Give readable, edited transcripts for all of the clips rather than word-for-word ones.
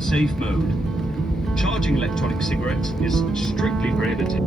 unsafe mode. Charging electronic cigarettes is strictly prohibited.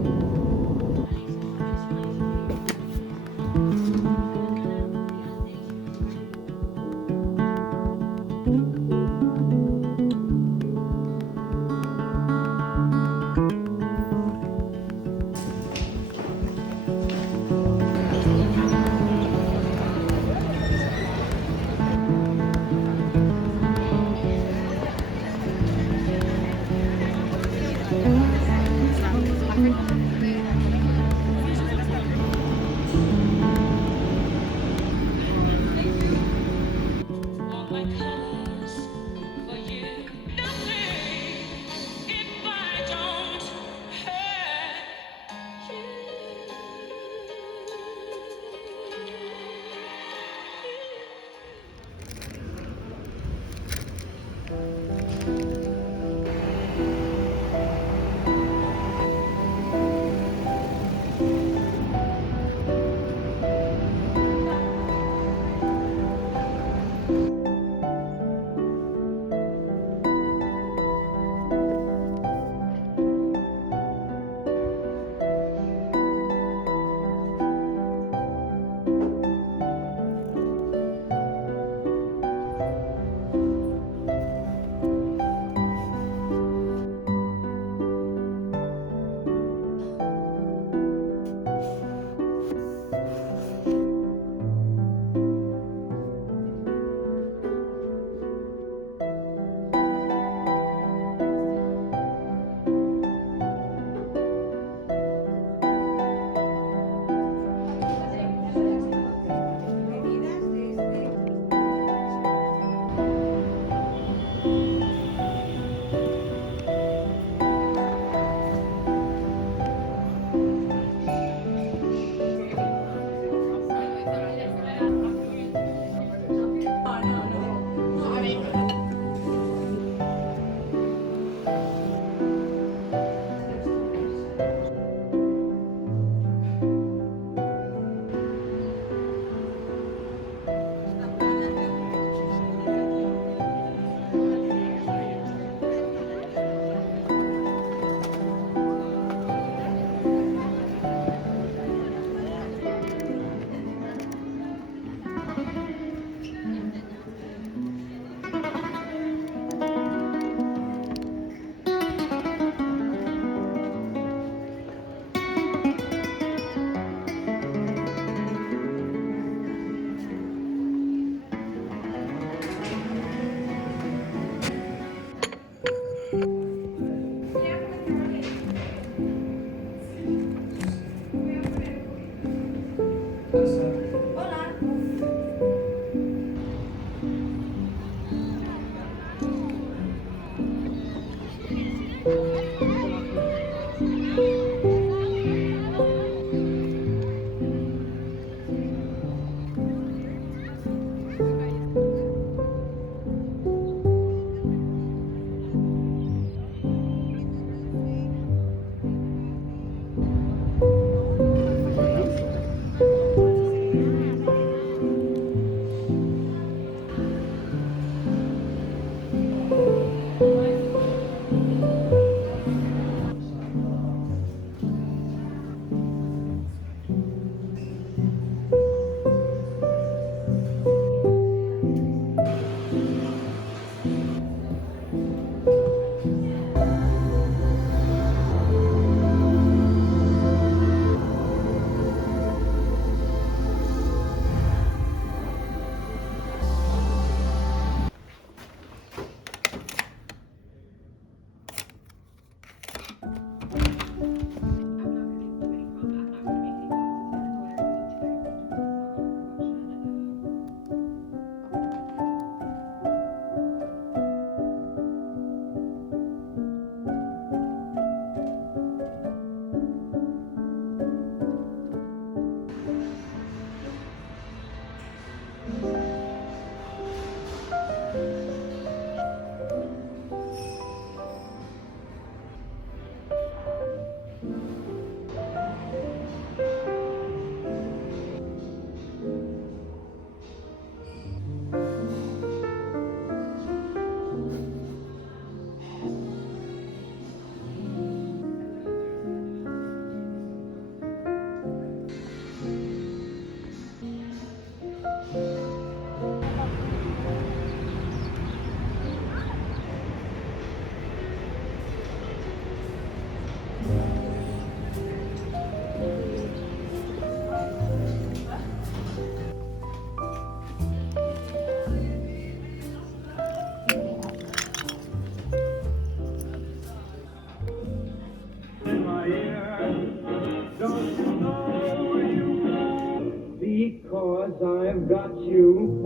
I've got you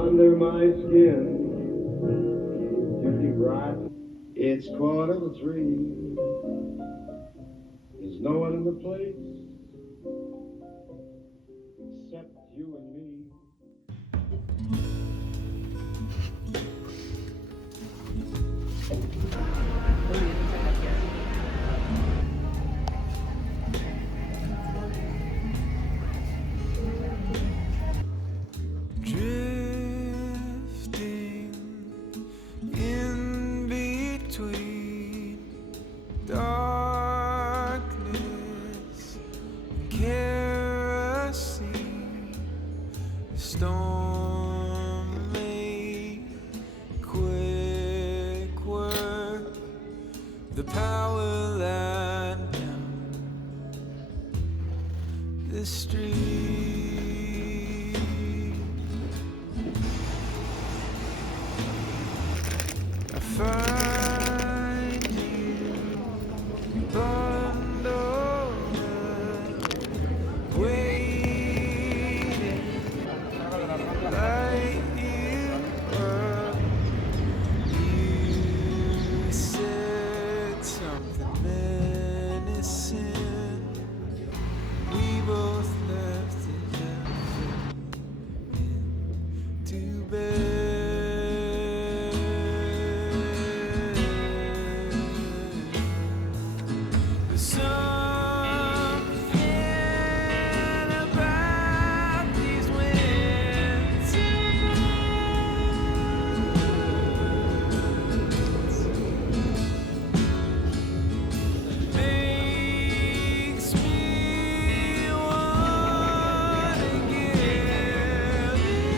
under my skin. Tutti bright. It's 2:45. There's no one in the place except you and me. Drifting in between darkness and kerosene. The storm made quick work. The power line down the street. I find you bundled up, waiting like you were. You said something menacing. We both left it into bed. There's something about these winters makes me wanna give it.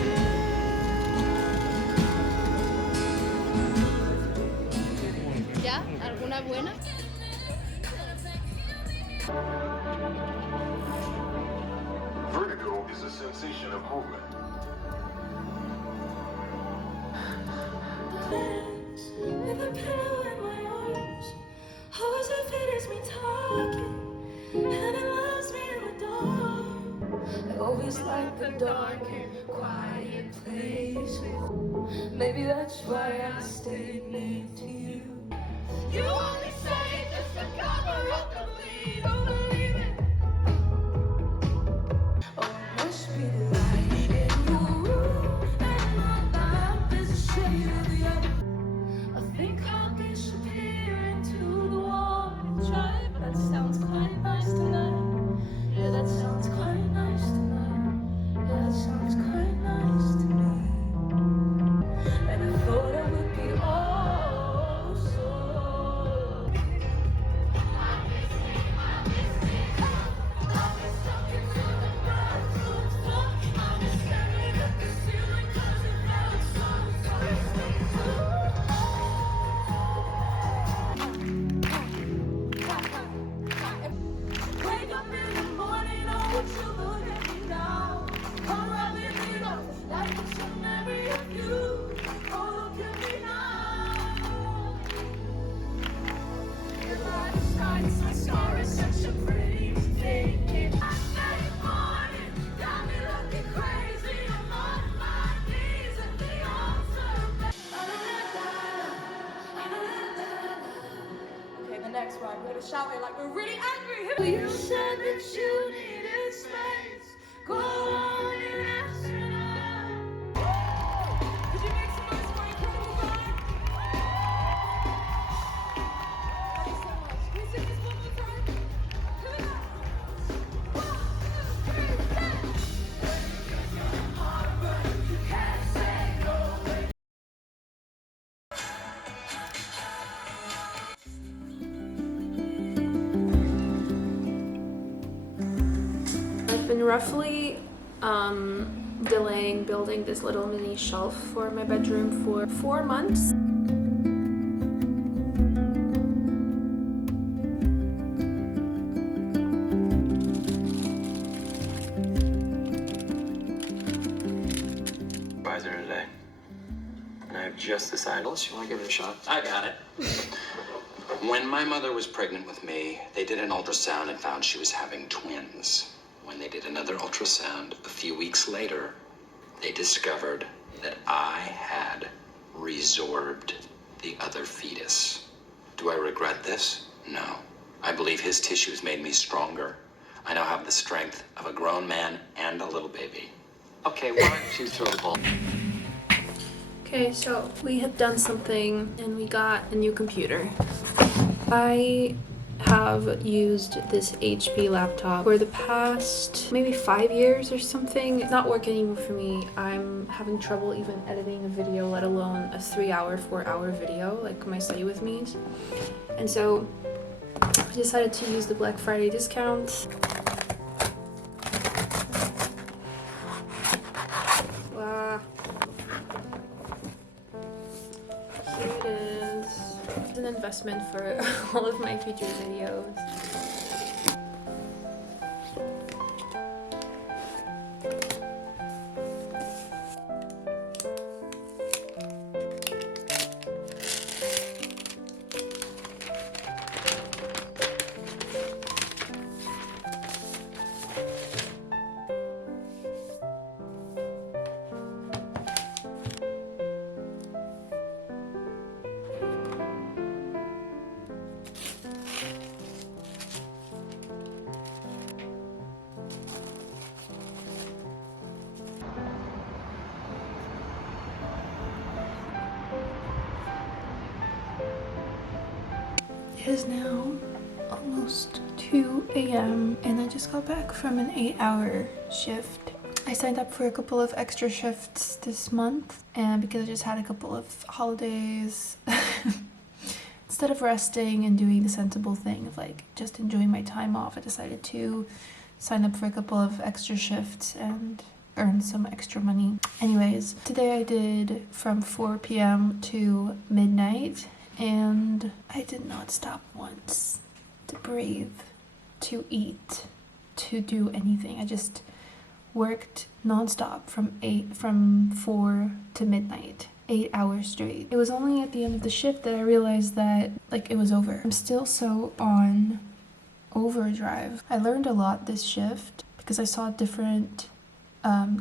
¿Ya? ¿Alguna buena? Vertigo is a sensation of movement. With a pillow in my arms, how as if it is me talking, and it loves me in the dark. I always like the dark and quiet places. Maybe that's why I stayed near to you. You only say it just to cover up the bleed. Don't believe it. Oh, it must be the light in the room, and my lamp is a shade of the other. I think I'll disappear into the wall and try, but that sounds quite nice tonight. Yeah, that sounds quite nice tonight. Yeah, that sounds quite nice to me. And I thought I would be oh so. I'll be stuck into the bathroom floor. I'll be staring at the ceiling 'cause it felt so thirsty. Wake up in the morning, oh, would you look at me now? I'm rubbing it off like it's a memory of you. Oh, look at me now. Your light shines, my scar is such a pretty thing. I say morning, got me looking crazy. I'm on my knees at the altar. Okay, the next one, we're gonna shout it like we're really angry. You said that you needed space. Go on and ask me now. Could you make some noise for Incredible Vibe? Thank you so much. Can we sing this one more time? Here we go. 1, 2, 3, 10. Harbor, you can't say no. I've been roughly delaying building this little mini shelf for my bedroom for 4 months. Advisor today. And I've just decided, you want to give it a shot? I got it. When my mother was pregnant with me, they did an ultrasound and found she was having twins. When they did another ultrasound a few weeks later, they discovered that I had resorbed the other fetus. Do I regret this? No. I believe his tissues made me stronger. I now have the strength of a grown man and a little baby. Okay, why don't you throw the ball? Okay, so we had done something and we got a new computer. I have used this HP laptop for the past maybe 5 years or something. It's not working anymore for me. I'm having trouble even editing a video, let alone a 3-hour, 4-hour video like my study with me's. And so I decided to use the Black Friday discount. Wow. Here it is. It's an investment for all of my future videos. It is now almost 2 a.m. and I just got back from an 8-hour shift. I signed up for a couple of extra shifts this month, and because I just had a couple of holidays, instead of resting and doing the sensible thing of like just enjoying my time off, I decided to sign up for a couple of extra shifts and earn some extra money. Anyways, today I did from 4 p.m. to midnight. And I did not stop once to breathe, to eat, to do anything. I just worked nonstop from 4 to midnight, 8 hours straight. It was only at the end of the shift that I realized that like it was over. I'm still so on overdrive. I learned a lot this shift because I saw different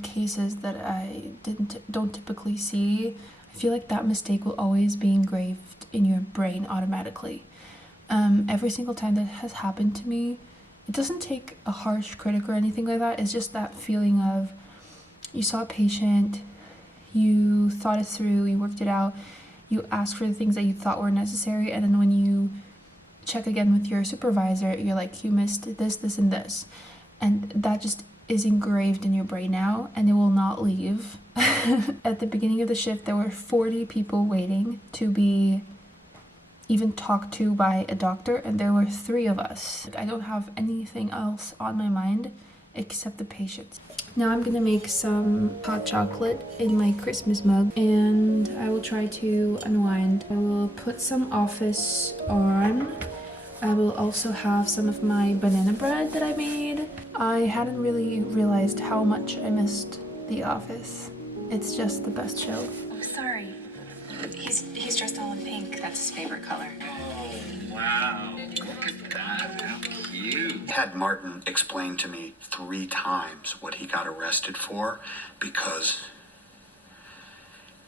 cases that I don't typically see. I feel like that mistake will always be engraved in your brain automatically. Every single time that has happened to me, it doesn't take a harsh critic or anything like that. It's just that feeling of you saw a patient, you thought it through, you worked it out, you asked for the things that you thought were necessary, and then when you check again with your supervisor, you're like, you missed this, this, and this. And that just is engraved in your brain now, and it will not leave. At the beginning of the shift, there were 40 people waiting to be even talked to by a doctor, and there were 3 of us. I don't have anything else on my mind except the patients. Now I'm gonna make some hot chocolate in my Christmas mug, and I will try to unwind. I will put some Office on. I will also have some of my banana bread that I made. I hadn't really realized how much I missed The Office. It's just the best show. I'm sorry. He's dressed all in pink. That's his favorite color. Oh, wow. Look at that. How cute. Had Martin explain to me 3 times what he got arrested for because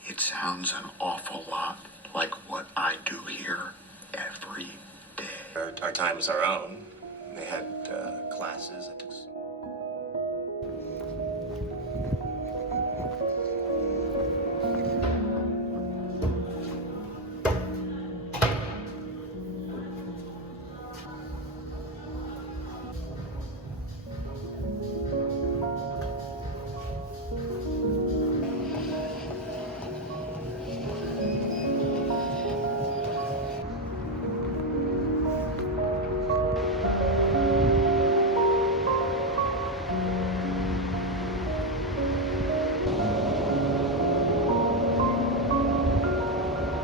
it sounds an awful lot like what I do here every day. Our time was our own. They had classes. I took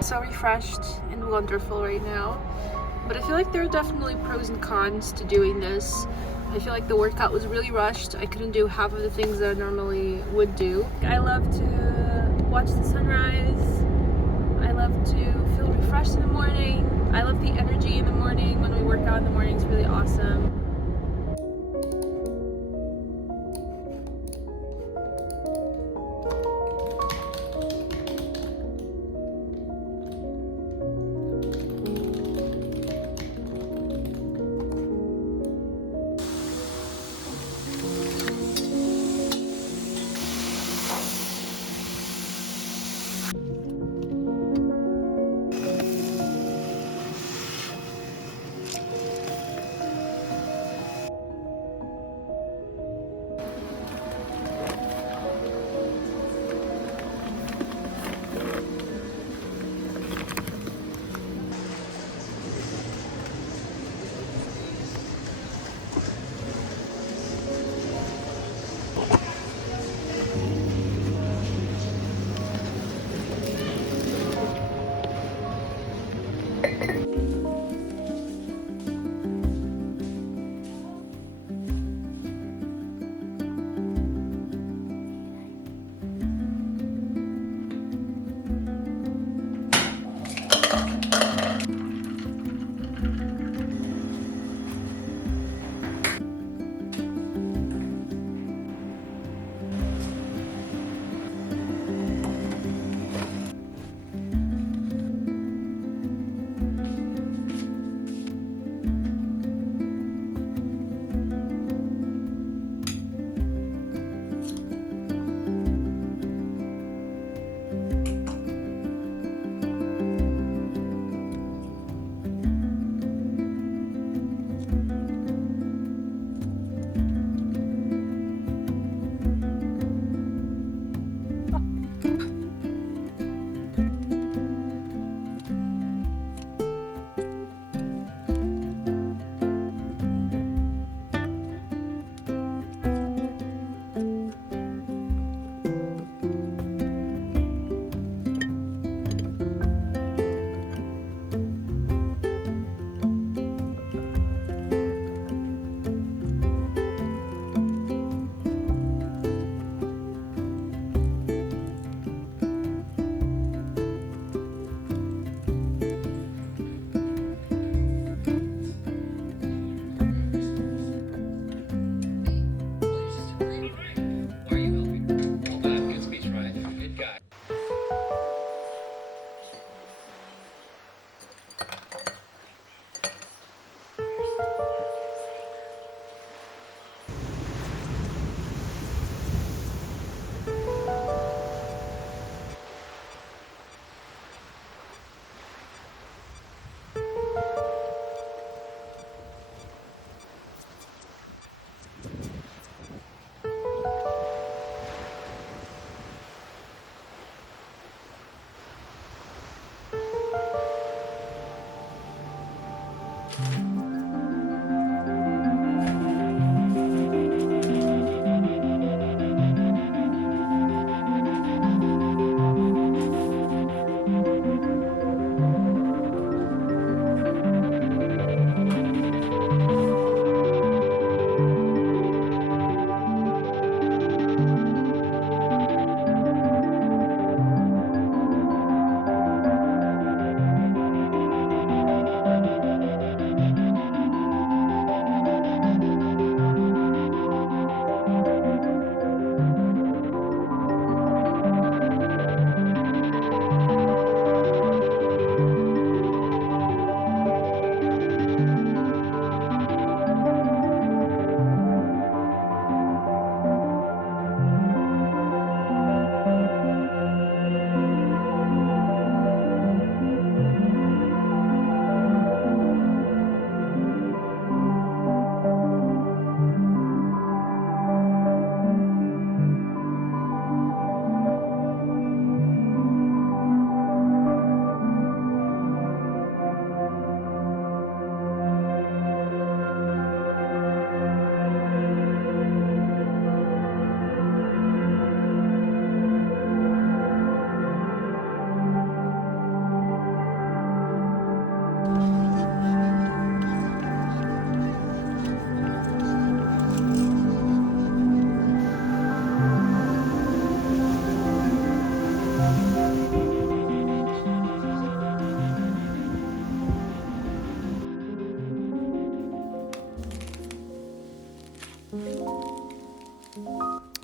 so refreshed and wonderful right now, but I feel like there are definitely pros and cons to doing this. I feel like the workout was really rushed. I couldn't do half of the things that I normally would do. I love to watch the sunrise. I love to feel refreshed in the morning. I love the energy in the morning. When we work out in the morning, it's really awesome.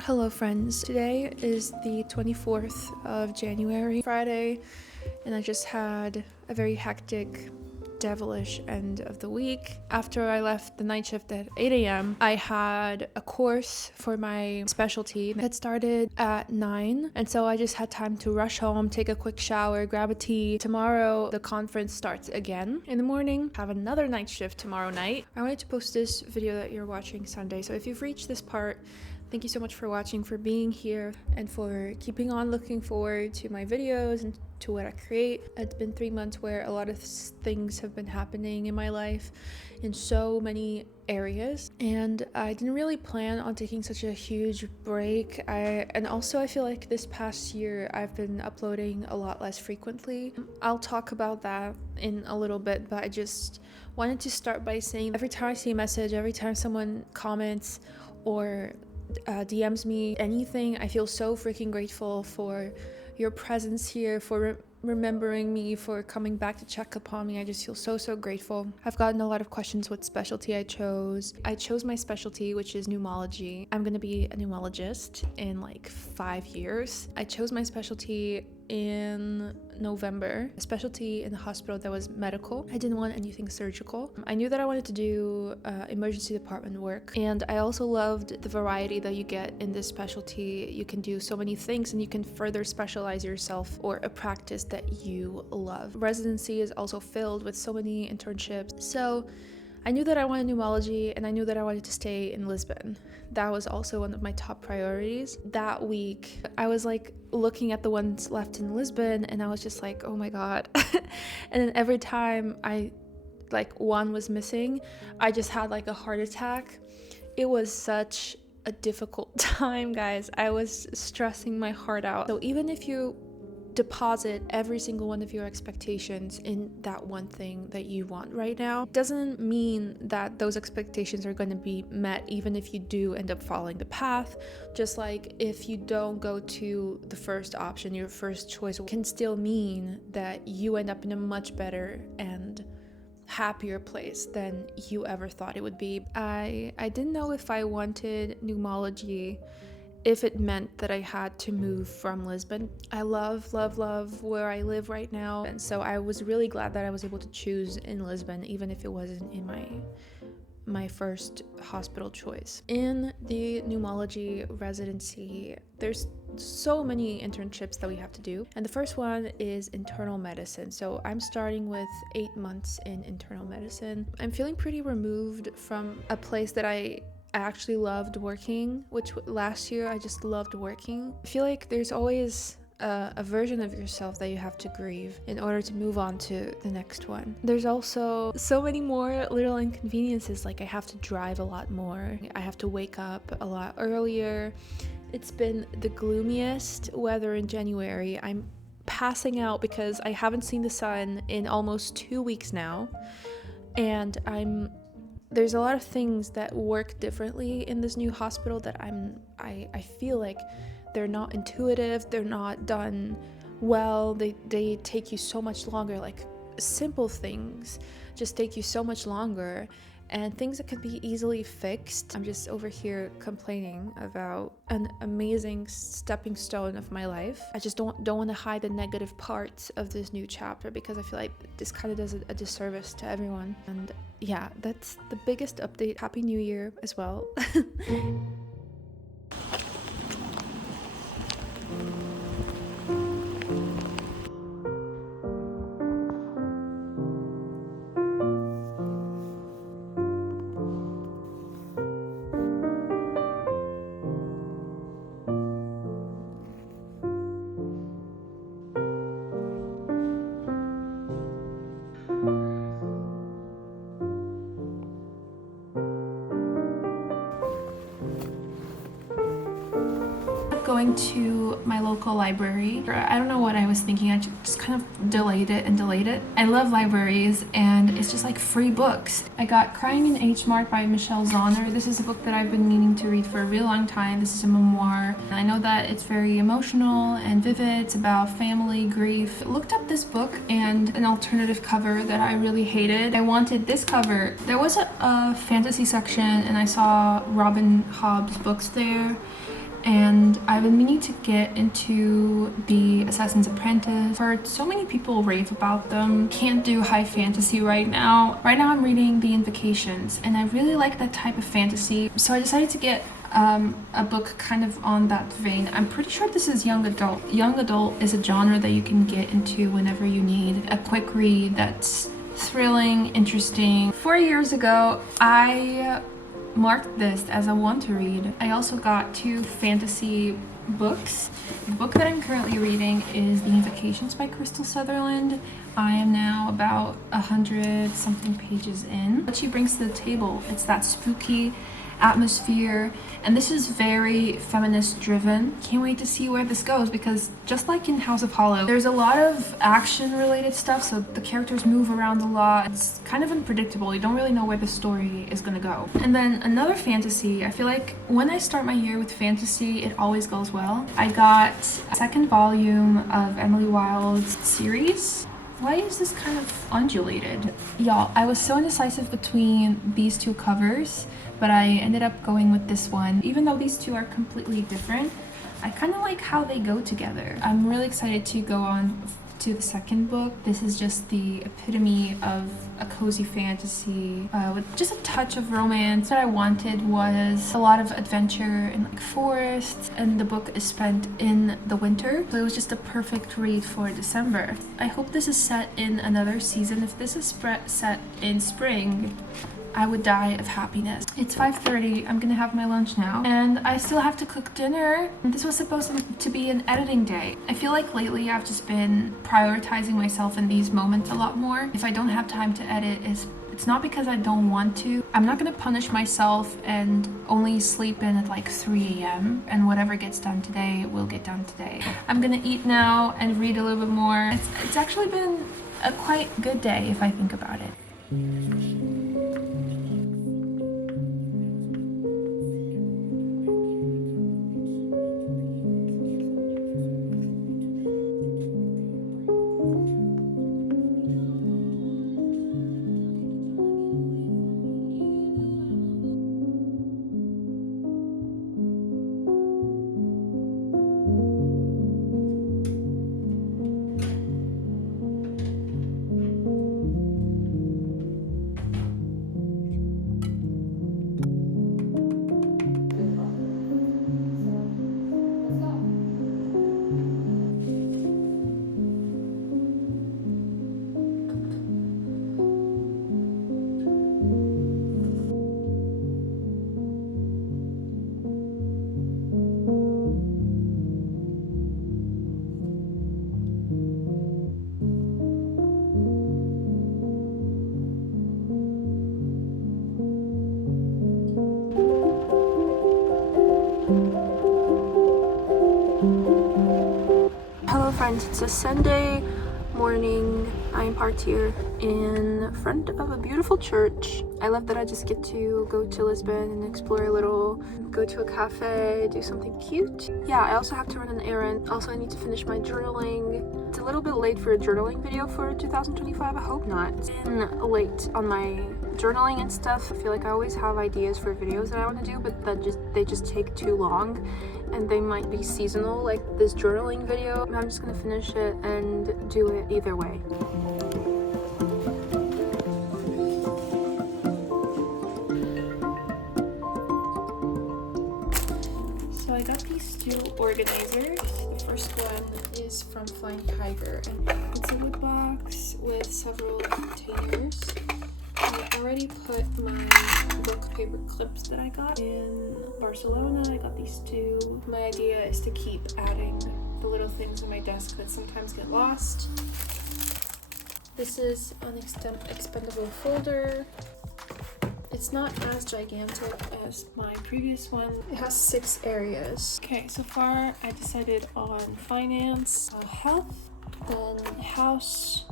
Hello friends, today is the 24th of January, Friday, and I just had a very hectic, devilish end of the week. After I left the night shift at 8 a.m., I had a course for my specialty that started at 9, and so I just had time to rush home, take a quick shower, grab a tea. Tomorrow, the conference starts again in the morning. Have another night shift tomorrow night. I wanted to post this video that you're watching Sunday, so if you've reached this part, thank you so much for watching, for being here, and for keeping on looking forward to my videos and to what I create. It's been 3 months where a lot of things have been happening in my life in so many areas, and I didn't really plan on taking such a huge break. And also I feel like this past year I've been uploading a lot less frequently. I'll talk about that in a little bit, but I just wanted to start by saying every time I see a message, every time someone comments or DMs me anything, I feel so freaking grateful for your presence here, for remembering me, for coming back to check upon me. I just feel so grateful. I've gotten a lot of questions what specialty I chose. I chose my specialty, which is pneumology. I'm gonna be a pneumologist in like 5 years. I chose my specialty in November, a specialty in the hospital that was medical. I didn't want anything surgical. I knew that I wanted to do emergency department work, and I also loved the variety that you get in this specialty. You can do so many things and you can further specialize yourself or a practice that you love. Residency is also filled with so many internships. So I knew that I wanted pneumology, and I knew that I wanted to stay in Lisbon. That was also one of my top priorities. That week, I was like looking at the ones left in Lisbon, and I was just like, oh my god. And then every time one was missing, I just had like a heart attack. It was such a difficult time, guys. I was stressing my heart out. So even if you deposit every single one of your expectations in that one thing that you want right now, doesn't mean that those expectations are going to be met even if you do end up following the path. Just like if you don't go to the first option, your first choice can still mean that you end up in a much better and happier place than you ever thought it would be. I didn't know if I wanted pneumology if it meant that I had to move from Lisbon. I love where I live right now, and so I was really glad that I was able to choose in Lisbon, even if it wasn't in my first hospital choice. In the pneumology residency, there's so many internships that we have to do, and the first one is internal medicine. So I'm starting with 8 months in internal medicine. I'm feeling pretty removed from a place that I actually loved working, which last year I just loved working. I feel like there's always a version of yourself that you have to grieve in order to move on to the next one. There's also so many more little inconveniences, like I have to drive a lot more, I have to wake up a lot earlier. It's been the gloomiest weather in January. I'm passing out because I haven't seen the sun in almost 2 weeks now, and there's a lot of things that work differently in this new hospital that I feel like they're not intuitive, they're not done well, they take you so much longer, like simple things just take you so much longer, and things that could be easily fixed. I'm just over here complaining about an amazing stepping stone of my life. I just don't want to hide the negative parts of this new chapter because I feel like this kind of does a disservice to everyone. And yeah, that's the biggest update. Happy New Year as well. Going to my local library. I don't know what I was thinking. I just kind of delayed it. I love libraries, and it's just like free books. I got Crying in H Mart by Michelle Zauner. This is a book that I've been meaning to read for a real long time. This is a memoir. I know that it's very emotional and vivid. It's about family, grief. I looked up this book and an alternative cover that I really hated. I wanted this cover. There was a fantasy section, and I saw Robin Hobb's books there. And I've been meaning to get into the Assassin's Apprentice. I've heard so many people rave about them. Can't do high fantasy right now. Right now I'm reading The Invocations, and I really like that type of fantasy. So I decided to get a book kind of on that vein. I'm pretty sure this is young adult. Young adult is a genre that you can get into whenever you need a quick read that's thrilling, interesting. 4 years ago, I marked this as a want to read. I also got 2 fantasy books. The book that I'm currently reading is The Invocations by Crystal Sutherland. I am now about 100 something pages in. What she brings to the table, it's that spooky atmosphere, and this is very feminist driven. Can't wait to see where this goes, because just like in House of Hollow, there's a lot of action related stuff, so the characters move around a lot. It's kind of unpredictable. You don't really know where the story is gonna go. And then another fantasy, I feel like when I start my year with fantasy, it always goes well. I got a 2nd volume of Emily Wilde's series. Why is this kind of undulated? Y'all, I was so indecisive between these 2 covers, but I ended up going with this one. Even though these 2 are completely different, I kind of like how they go together. I'm really excited to go on to the 2nd book. This is just the epitome of a cozy fantasy with just a touch of romance. What I wanted was a lot of adventure in like forests, and the book is spent in the winter, so it was just a perfect read for December. I hope this is set in another season. If this is set in spring, I would die of happiness. It's 5:30, I'm gonna have my lunch now, and I still have to cook dinner. This was supposed to be an editing day. I feel like lately I've just been prioritizing myself in these moments a lot more. If I don't have time to edit, it's not because I don't want to. I'm not gonna punish myself and only sleep in at like 3 a.m. and whatever gets done today will get done today. I'm gonna eat now and read a little bit more. It's actually been a quite good day if I think about it. It's a Sunday morning. I am parked here in front of a beautiful church. I love that I just get to go to Lisbon and explore a little, go to a cafe, do something cute. Yeah, I also have to run an errand. Also, I need to finish my journaling. It's a little bit late for a journaling video for 2025. I hope not. It's been late on my journaling and stuff. I feel like I always have ideas for videos that I want to do, but they just take too long, and they might be seasonal, like this journaling video. I'm just gonna finish it and do it either way. So I got these two organizers. The first one is from Flying Tiger, and it's a wood box with several containers. I already put my book paper clips that I got in Barcelona. I got these two. My idea is to keep adding the little things on my desk that sometimes get lost. This is an expendable folder. It's not as gigantic as my previous one. It has 6 areas. Okay, so far I decided on finance, health, then house,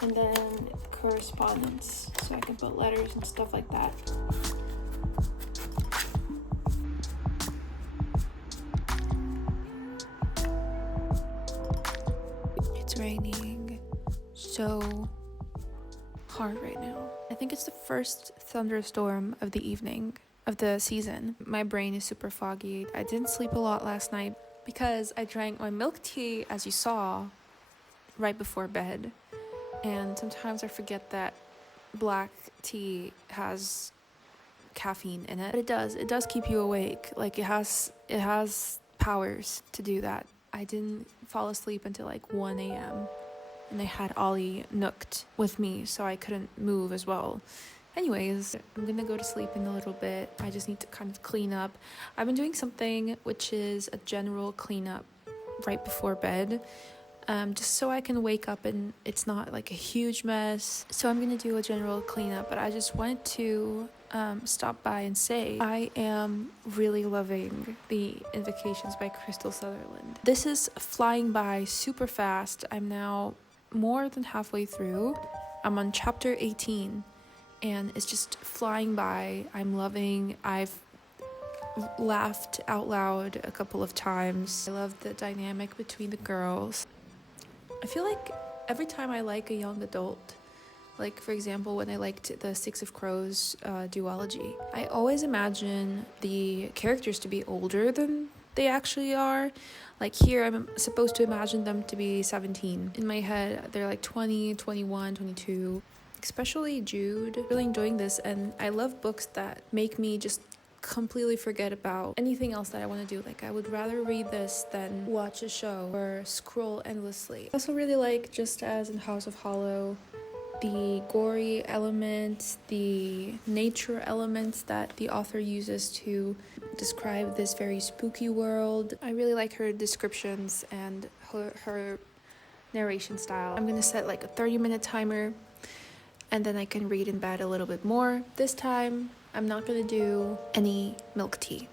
and then correspondence, so I can put letters and stuff like that. It's raining so hard right now. I think it's the first thunderstorm of the evening of the season. My brain is super foggy. I didn't sleep a lot last night because I drank my milk tea, as you saw, right before bed. And sometimes I forget that black tea has caffeine in it. But it does keep you awake. Like it has powers to do that. I didn't fall asleep until like 1 a.m. and I had Ollie nooked with me, so I couldn't move as well. Anyways, I'm gonna go to sleep in a little bit. I just need to kind of clean up. I've been doing something which is a general cleanup right before bed. Just so I can wake up and it's not like a huge mess. So I'm gonna do a general cleanup, but I just wanted to stop by and say I am really loving the Invocations by Crystal Sutherland. This is flying by super fast. I'm now more than halfway through. I'm on chapter 18 and it's just flying by. I'm loving. I've laughed out loud a couple of times. I love the dynamic between the girls. I feel like every time I like a young adult, like for example when I liked the Six of Crows duology, I always imagine the characters to be older than they actually are. Like here I'm supposed to imagine them to be 17. In my head they're like 20, 21, 22. Especially Jude. Really enjoying this, and I love books that make me just completely forget about anything else that I want to do. Like I would rather read this than watch a show or scroll endlessly. I also really like, just as in House of Hollow, the gory elements, the nature elements that the author uses to describe this very spooky world. I really like her descriptions and her narration style. I'm gonna set like a 30-minute timer and then I can read in bed a little bit more. This time I'm not gonna do any milk tea.